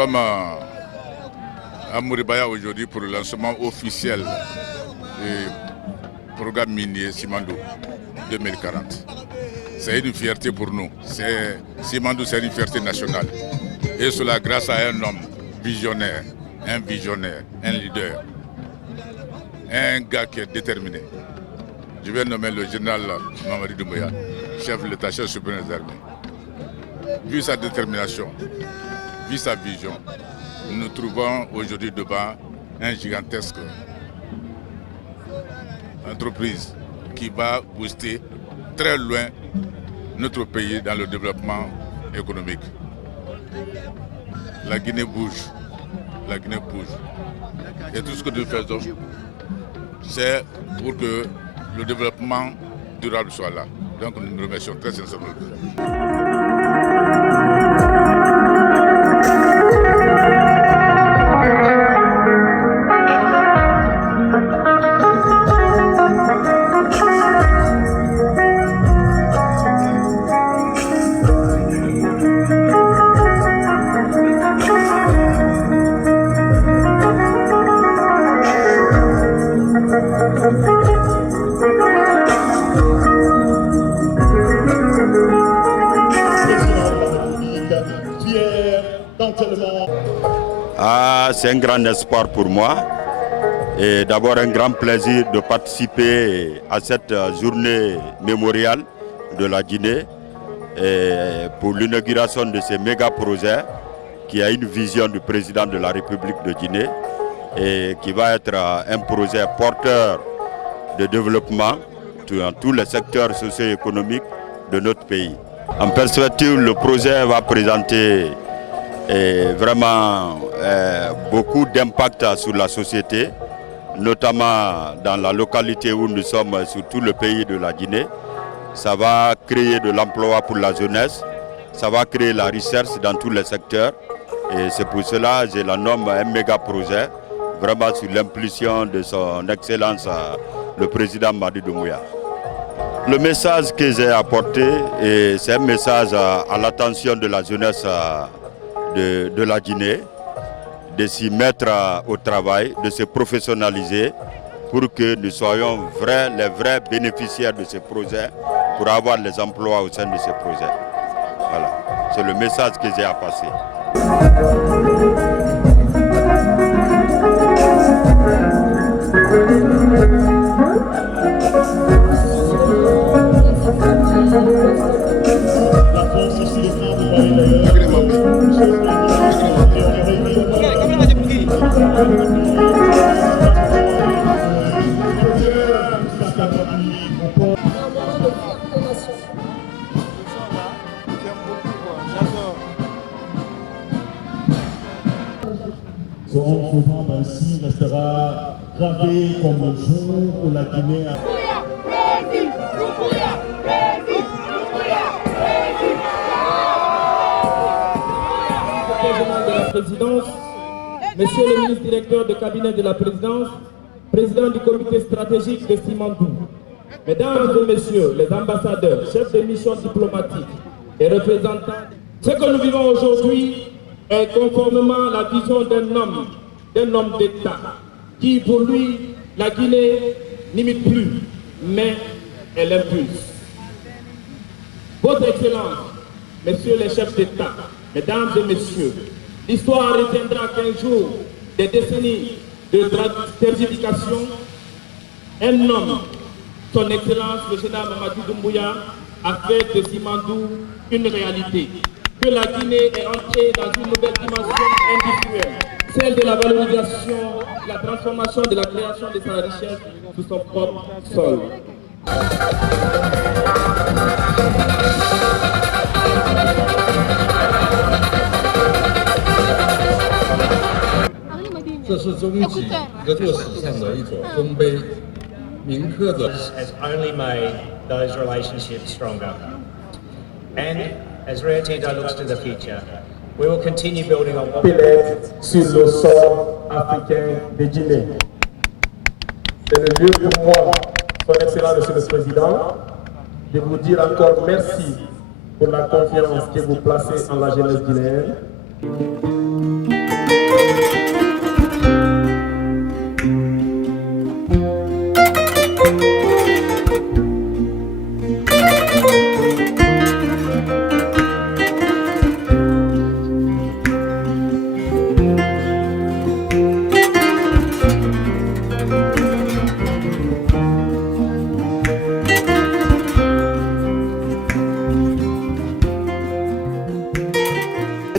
sommes à Mouribaya aujourd'hui pour le lancement officiel du programme minier Simandou 2040. C'est une fierté pour nous. Simandou, c'est une fierté nationale. Et cela grâce à un homme visionnaire, un leader, un gars qui est déterminé. Je vais nommer le général Mamadi Doumbouya, chef de l'état-chef suprême des armées. Vu sa détermination, vu sa vision, nous nous trouvons aujourd'hui devant un gigantesque entreprise qui va booster très loin notre pays dans le développement économique. La Guinée bouge. Et tout ce que nous faisons, c'est pour que le développement durable soit là. Donc nous nous remercions très sincèrement. C'est un grand espoir pour moi et d'abord un grand plaisir de participer à cette journée mémoriale de la Guinée et pour l'inauguration de ces méga projets qui a une vision du président de la République de Guinée et qui va être un projet porteur de développement dans tous les secteurs socio-économiques de notre pays. En perspective, le projet va présenter vraiment beaucoup d'impact sur la société, notamment dans la localité où nous sommes, sur tout le pays de la Guinée. Ça va créer de l'emploi pour la jeunesse, ça va créer la recherche dans tous les secteurs. Et c'est pour cela que je la nomme un méga projet, vraiment sur l'impulsion de son Excellence, le président Mamadi Doumbouya. Le message que j'ai apporté, c'est un message à l'attention de la jeunesse de la Guinée, de s'y mettre au travail, de se professionnaliser pour que nous soyons les vrais bénéficiaires de ces projets, pour avoir les emplois au sein de ces projets. Voilà, c'est le message que j'ai à passer. Son mouvement ainsi restera gravé comme un jour où la Guinée a... de la présidence, Monsieur le ministre directeur de cabinet de la présidence, président du comité stratégique de Simandou, Mesdames et Messieurs les ambassadeurs, chefs de mission diplomatique et représentants, ce que nous vivons aujourd'hui est conformément à la vision d'un homme d'État, qui pour lui, la Guinée n'imite plus, mais elle impulse. Votre Excellence, Messieurs les chefs d'État, Mesdames et Messieurs, l'histoire retiendra qu'un jour, des décennies de tergification, un homme, son Excellence le général Mamadi Doumbouya, a fait de Simandou une réalité. Que la Guinée est entrée dans une nouvelle dimension industrielle, celle de la valorisation, de la transformation, de la création de sa richesse sur son propre sol. has only made those relationships stronger. And as Rio Tinto looks to the future, we will continue building on what sur le sol africain de Guinée. C'est le lieu pour moi, son Excellence Monsieur le Président, de vous dire encore merci pour la confiance que vous placez en la jeunesse guinéenne.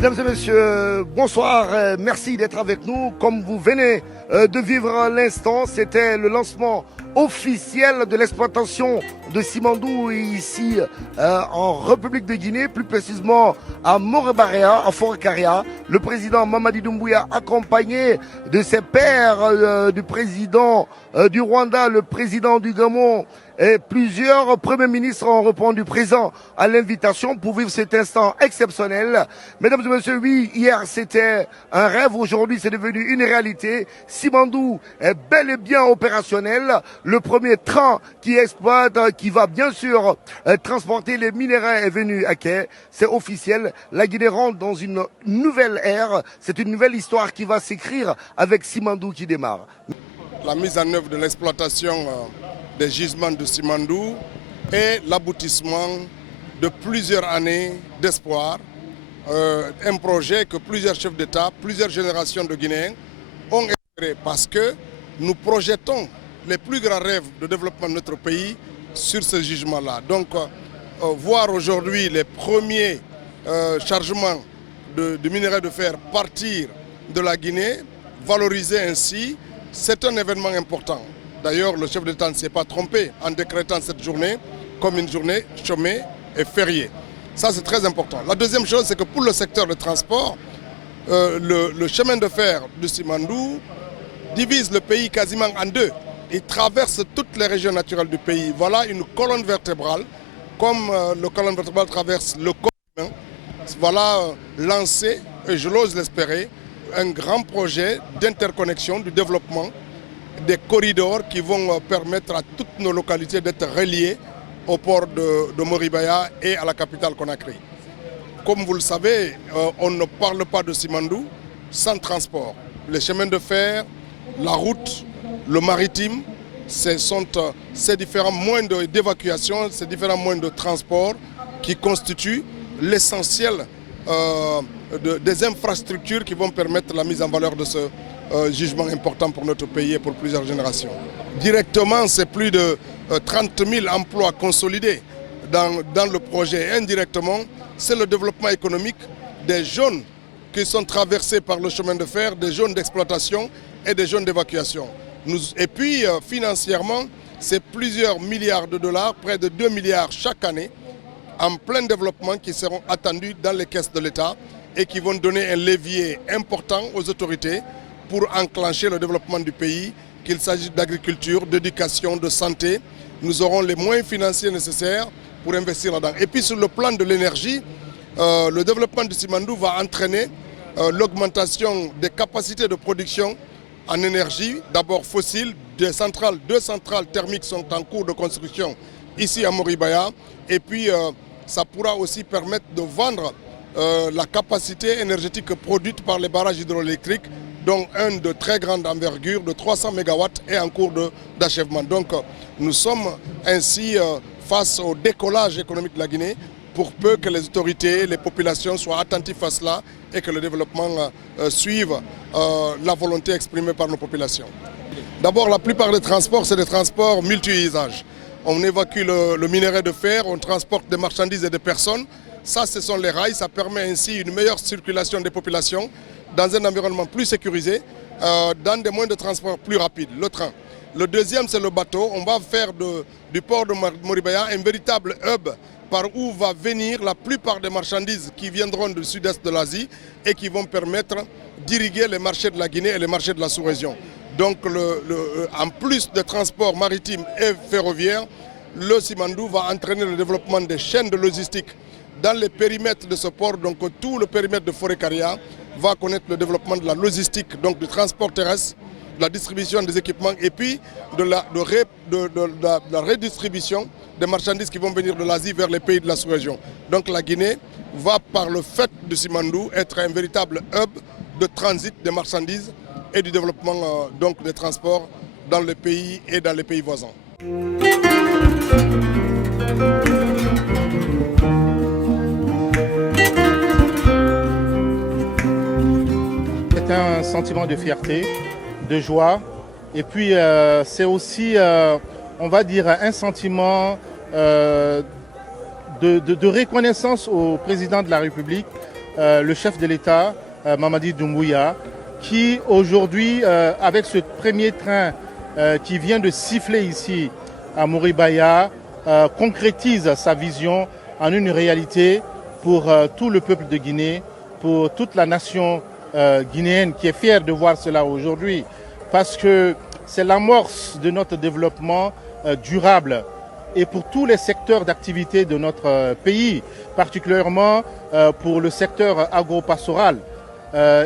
Mesdames et messieurs, bonsoir, merci d'être avec nous. Comme vous venez de vivre à l'instant, c'était le lancement officiel de l'exploitation de Simandou ici en République de Guinée, plus précisément à Morebarea, à Forêt-Karia. Le président Mamadi Doumbouya, accompagné de ses pairs, du président du Rwanda, le président du Gabon, et plusieurs premiers ministres ont répondu présents à l'invitation pour vivre cet instant exceptionnel. Mesdames et messieurs, oui, hier c'était un rêve, aujourd'hui c'est devenu une réalité. Simandou est bel et bien opérationnel. Le premier train qui exploite, qui va bien sûr transporter les minéraux est venu à quai. C'est officiel. La Guinée rentre dans une nouvelle ère. C'est une nouvelle histoire qui va s'écrire avec Simandou qui démarre. La mise en œuvre de l'exploitation des gisements de Simandou est l'aboutissement de plusieurs années d'espoir. Un projet que plusieurs chefs d'État, plusieurs générations de Guinéens ont espéré parce que nous projetons les plus grands rêves de développement de notre pays sur ce gisement-là. Donc, voir aujourd'hui les premiers chargements de minerais de fer partir de la Guinée, valoriser ainsi, c'est un événement important. D'ailleurs, le chef d'État ne s'est pas trompé en décrétant cette journée comme une journée chômée et fériée. Ça, c'est très important. La deuxième chose, c'est que pour le secteur de transport, le chemin de fer de Simandou divise le pays quasiment en deux. Il traverse toutes les régions naturelles du pays. Voilà une colonne vertébrale, comme le colonne vertébrale traverse le corps humain. Voilà lancé, et je l'ose l'espérer, un grand projet d'interconnexion, du développement des corridors qui vont permettre à toutes nos localités d'être reliées au port de Morebaya et à la capitale Conakry. Comme vous le savez, on ne parle pas de Simandou sans transport. Les chemins de fer, la route, le maritime, ce sont ces différents moyens d'évacuation, ces différents moyens de transport qui constituent l'essentiel des infrastructures qui vont permettre la mise en valeur de ce jugement important pour notre pays et pour plusieurs générations. Directement, c'est plus de 30 000 emplois consolidés dans le projet. Indirectement, c'est le développement économique des zones qui sont traversées par le chemin de fer, des zones d'exploitation et des zones d'évacuation. Et puis, financièrement, c'est plusieurs milliards de dollars, près de 2 milliards chaque année, en plein développement qui seront attendus dans les caisses de l'État et qui vont donner un levier important aux autorités pour enclencher le développement du pays, qu'il s'agisse d'agriculture, d'éducation, de santé. Nous aurons les moyens financiers nécessaires pour investir là-dedans. Et puis sur le plan de l'énergie, le développement du Simandou va entraîner l'augmentation des capacités de production en énergie, d'abord fossile. Deux centrales thermiques sont en cours de construction ici à Morebaya. Et puis ça pourra aussi permettre de vendre la capacité énergétique produite par les barrages hydroélectriques, dont un de très grande envergure de 300 MW est en cours d'achèvement. Donc nous sommes ainsi face au décollage économique de la Guinée pour peu que les autorités, les populations soient attentifs à cela et que le développement suive la volonté exprimée par nos populations. D'abord, la plupart des transports, c'est des transports multi-usages. On évacue le minerai de fer, on transporte des marchandises et des personnes. Ça, ce sont les rails, ça permet ainsi une meilleure circulation des populations dans un environnement plus sécurisé, dans des moyens de transport plus rapides, le train. Le deuxième, c'est le bateau. On va faire du port de Morebaya un véritable hub par où va venir la plupart des marchandises qui viendront du sud-est de l'Asie et qui vont permettre d'irriguer les marchés de la Guinée et les marchés de la sous-région. Donc, en plus des transports maritimes et ferroviaires, le Simandou va entraîner le développement des chaînes de logistique dans les périmètres de ce port. Donc, tout le périmètre de Forêt-Karia va connaître le développement de la logistique, donc du transport terrestre, de la distribution des équipements et puis de la redistribution des marchandises qui vont venir de l'Asie vers les pays de la sous-région. Donc la Guinée va, par le fait de Simandou, être un véritable hub de transit des marchandises et du développement donc des transports dans le pays et dans les pays voisins. C'est un sentiment de fierté, de joie, et puis c'est aussi, on va dire, un sentiment de reconnaissance au président de la République le chef de l'État, Mamadi Doumbouya, qui aujourd'hui, avec ce premier train qui vient de siffler ici à Mouribaya, concrétise sa vision en une réalité pour tout le peuple de Guinée, pour toute la nation guinéenne qui est fière de voir cela aujourd'hui, parce que c'est l'amorce de notre développement durable et pour tous les secteurs d'activité de notre pays, particulièrement pour le secteur agro-pastoral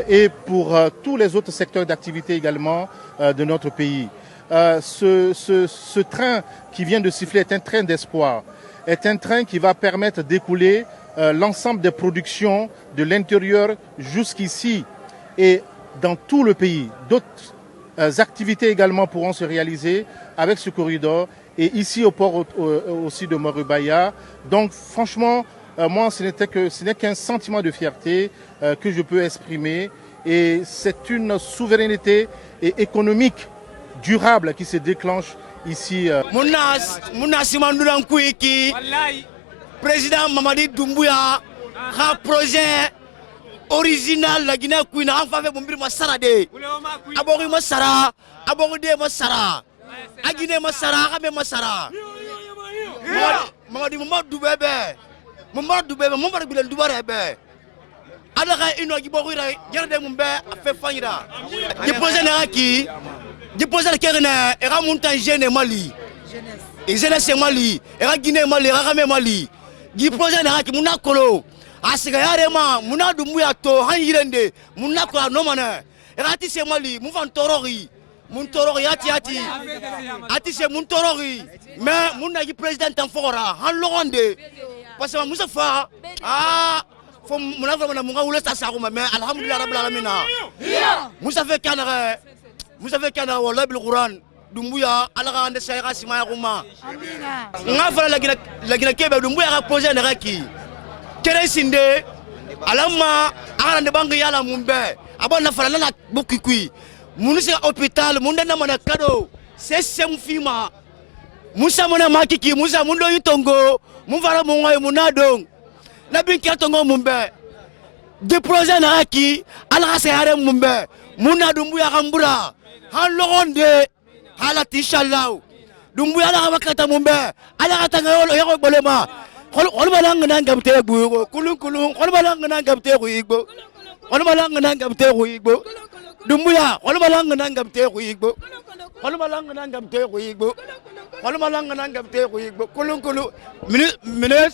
et pour tous les autres secteurs d'activité également de notre pays. Ce train qui vient de siffler est un train d'espoir, est un train qui va permettre d'écouler l'ensemble des productions de l'intérieur jusqu'ici et dans tout le pays. D'autres activités également pourront se réaliser avec ce corridor et ici au port aussi de Mouribaya. Donc franchement, moi ce n'est qu'un sentiment de fierté que je peux exprimer et c'est une souveraineté économique durable qui se déclenche ici. Président Mamadi Doumbouya a projet original la Guinée Kouina en faveur de Massara de Abori Massara, Abori de Massara, Aguinée Massara, Abe Massara. Mamadi Mamadou Bébé, Mamadou Bébé, Mamadou Bilen Doubarebe. Alaka ino Gibori, Yarde Mumbe, a fait Fanira. Déposer Naraki, déposer Kerne, et Ramontan Gene Mali. Et jeunesse Mali, et Guinée Mali, Ramé Mali. Gi projet na haki muna kolo asiga yare ma muna dumbuya to han yirende muna ko no mana erati se mali mu fan torori mun torori yati ati se mun torori mais muna gi president en fora han logonde parce que musa fa fo muna fa munga wula sa sa ko mais alhamdulillah rabbil alamin musa fe kana wallahi bil quran Doumbouya alaga ande sayra sima yakuma nga fala la gina kebe Doumbouya ka projet na raki kere sinde alama ara de bangi yala mumbe abona fala na bukikui munuse hôpital munda na mana kado sesem fima musa mona makiki musa mundo yitongo muvara mongoy munadong na binki tongo mumbe de projet na raki alaga sayare mumbe muna Doumbouya kambura han logonde halat inshallah Doumbouya la makata mumbe ala katanga yoko bolema khol balang nan gamte bugo kulun khol balang nan gamte guigbo khol balang nan gamte guigbo Doumbouya khol balang nan gamte guigbo khol balang nan gamte guigbo khol balang nan gamte guigbo kulun ministre